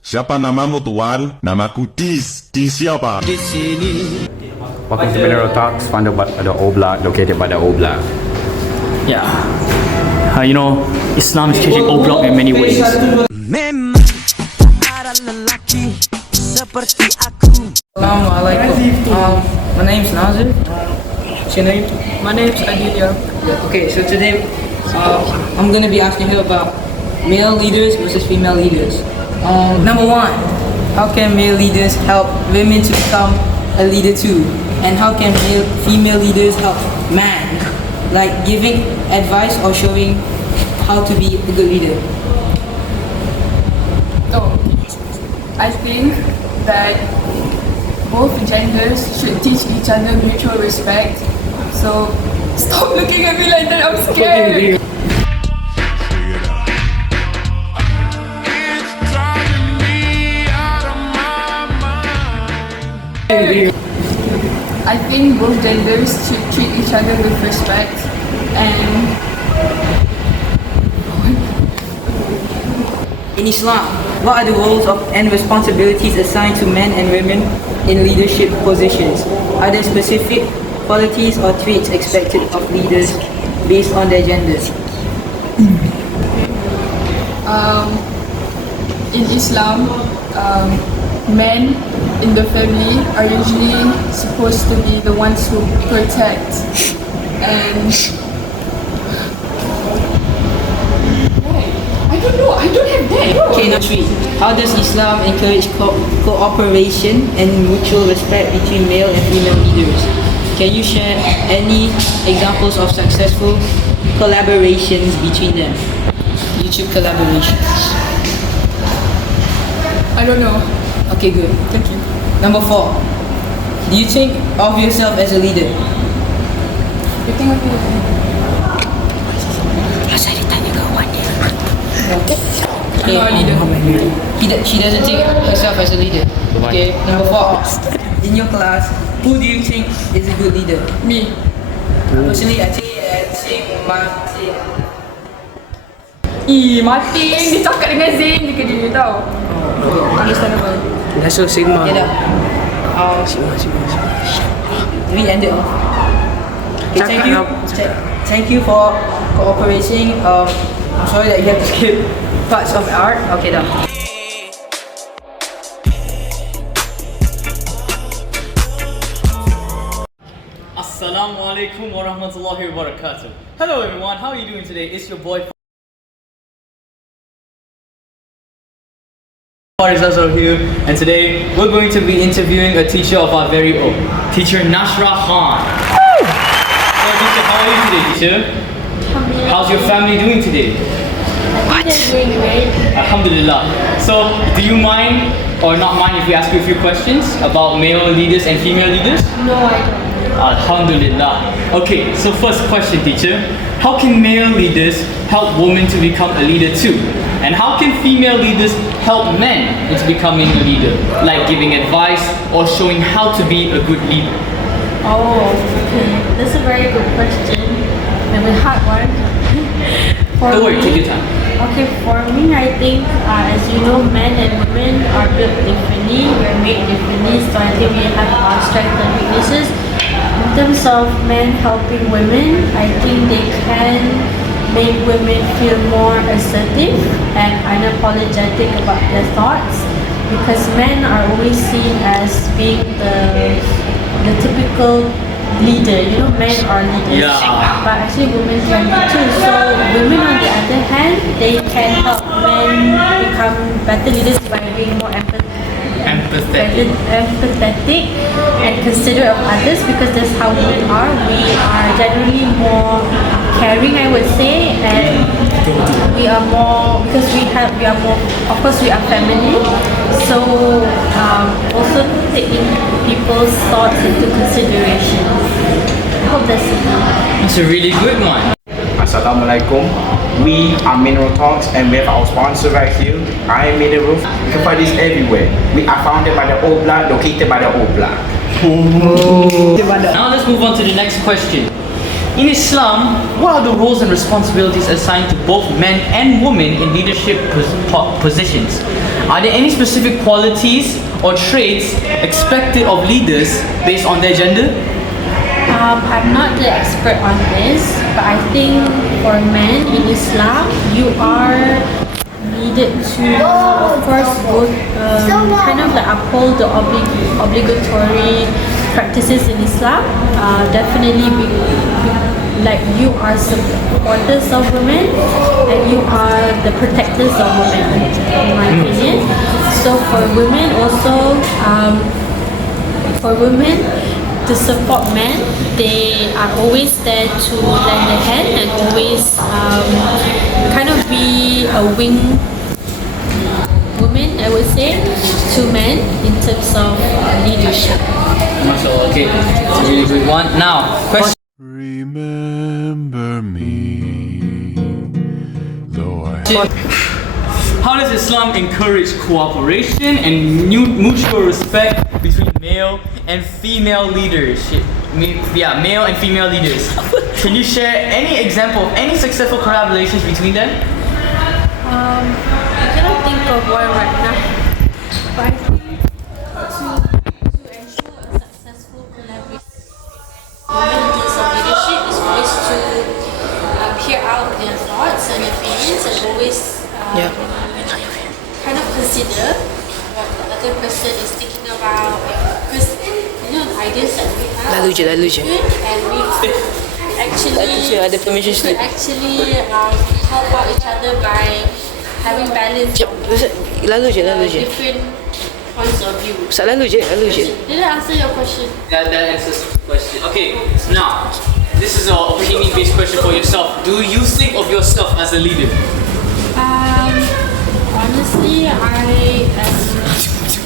Siapa namamu tuan? Namaku Tis. Tis siapa? Welcome to Mineral Talks, funded by the Oblak, located by the Oblak. Yeah. Islam is teaching Oblak in many ways. Memang ada lelaki seperti aku. Assalamualaikum. My name's Nazir. What's your name? My name's Adelia. Okay, so today I'm gonna be asking you about male leaders versus female leaders. Number one, how can male leaders help women to become a leader too? And how can female leaders help man? Like giving advice or showing how to be a good leader. So, I think that both genders should teach each other mutual respect. So, stop looking at me like that, I'm scared. I think both genders should treat each other with respect and In Islam, what are the roles and responsibilities assigned to men and women in leadership positions? Are there specific qualities or traits expected of leaders based on their genders? in Islam, men in the family are usually supposed to be the ones who protect and I don't know, I don't have that. Okay, number 3. How does Islam encourage cooperation and mutual respect between male and female leaders? Can you share any examples of successful collaborations between them? YouTube collaborations. I don't know. Okay, good. Thank you. Number 4. Do you think of yourself as a leader? You think of it? Okay. I'm not a leader. She doesn't think herself as a leader. Okay. Number 4. In your class, who do you think is a good leader? Me. Personally, I think Martin. Martin, dia cakap dengan Zain je ke dia tau. Understandable. National Sigma. Okay dah. We ended off. Okay, thank you for cooperating. I'm sorry that you have to skip parts of art. Okay dah. Assalamualaikum warahmatullahi wabarakatuh. Hello everyone, how are you doing today? It's your boy Faris Azhar here, and today we're going to be interviewing a teacher of our very own, Teacher Nashra Khan. So teacher, how are you today, teacher? How's your family doing today? I think they're doing great. Alhamdulillah. So, do you mind or not mind if we ask you a few questions about male leaders and female leaders? No, I don't. Alhamdulillah. Okay, so first question, teacher. How can male leaders help women to become a leader too? And how can female leaders help men into becoming a leader? Like giving advice or showing how to be a good leader? Oh, okay. That's a very good question. And a hard one. Don't worry, take your time. Okay, for me, I think, as you know, men and women are built differently. We're made differently, so I think we have our strengths and weaknesses. In terms of men helping women, I think they can make women feel more assertive and unapologetic about their thoughts, because men are always seen as being the typical leader. Men are leaders, Yeah. but actually women can be too. So women on the other hand, they can help men become better leaders by being more empathetic and considerate of others, because that's how women are. We are generally more caring, I would say, and we are more, because we are more, of course we are feminine, so also taking people's thoughts into consideration. I hope that's it. It's a really good one. Assalamualaikum. We are Mineral Talks and we have our sponsor right here. I am Mineral. You can find this everywhere. We are founded by the Oblak, located by the Oblak. Now let's move on to the next question. In Islam, what are the roles and responsibilities assigned to both men and women in leadership positions? are there any specific qualities or traits expected of leaders based on their gender? I'm not the expert on this, but I think for men in Islam, you are needed to, of course, go kind of like uphold the obligatory practices in Islam. Definitely, like you are supporters of women, and you are the protectors of women, in my opinion. So for women also, for women to support men, they are always there to lend a hand and always kind of be a wing woman, I would say, to men in terms of leadership. MashaAllah, okay. It's a really good one. Now, question. Remember me, though I How does Islam encourage cooperation and mutual respect between male and female leadership? Male and female leaders. Can you share any example of any successful collaborations between them? I cannot think of one right now, but I think to ensure a successful collaboration in terms of leadership is always to hear out their thoughts and opinions and always kind of consider what the other person is thinking about, because you know the ideas that we have Lalu je. and we could actually help out each other by having balance Lalu je. different points of view. Lalu je. Did I answer your question? That answers the question. Okay, now, this is an opinion-based question for yourself. Do you think of yourself as a leader? Honestly, I am.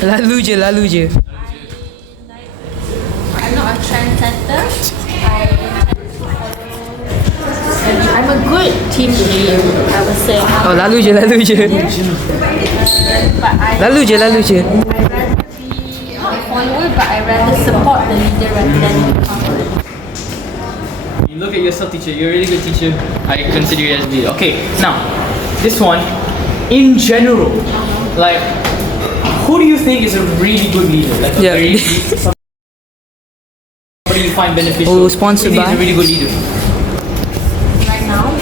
Lalu je. I'm not a trendsetter. I'm a good team player, I would say. Oh, lalu je. But I Lalu je. I'd rather be a follower, but I rather support the leader rather than be a follower. You look at yourself, teacher. You're a really good teacher. I consider you as a leader. Okay, now, this one, in general, like, who do you think is a really good leader? Like, Yeah. somebody you find beneficial? Oh, sponsored Who do you think is by? a really good leader? Right now?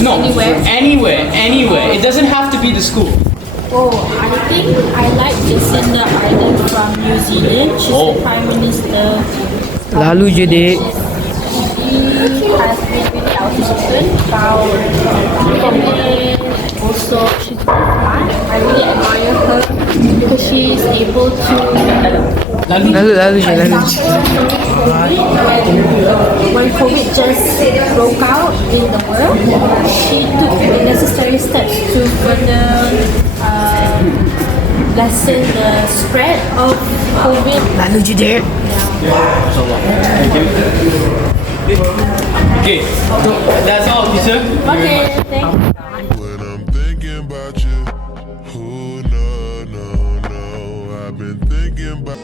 No, Anywhere? anywhere. It doesn't have to be the school. Oh, I think I like Jacinda Ardern from New Zealand. She's the Prime Minister. Lalu je, Dek. She has been really outspoken about women. Also, she's very smart. I really admire her because she is able to. Lalu je. When COVID just broke out in the world, she took the necessary steps to further lessen the spread of COVID. Lalu je, Dek. Okay, so that's all, teacher. Okay, thank you. when I'm thinking about you. Oh no, I've been thinking about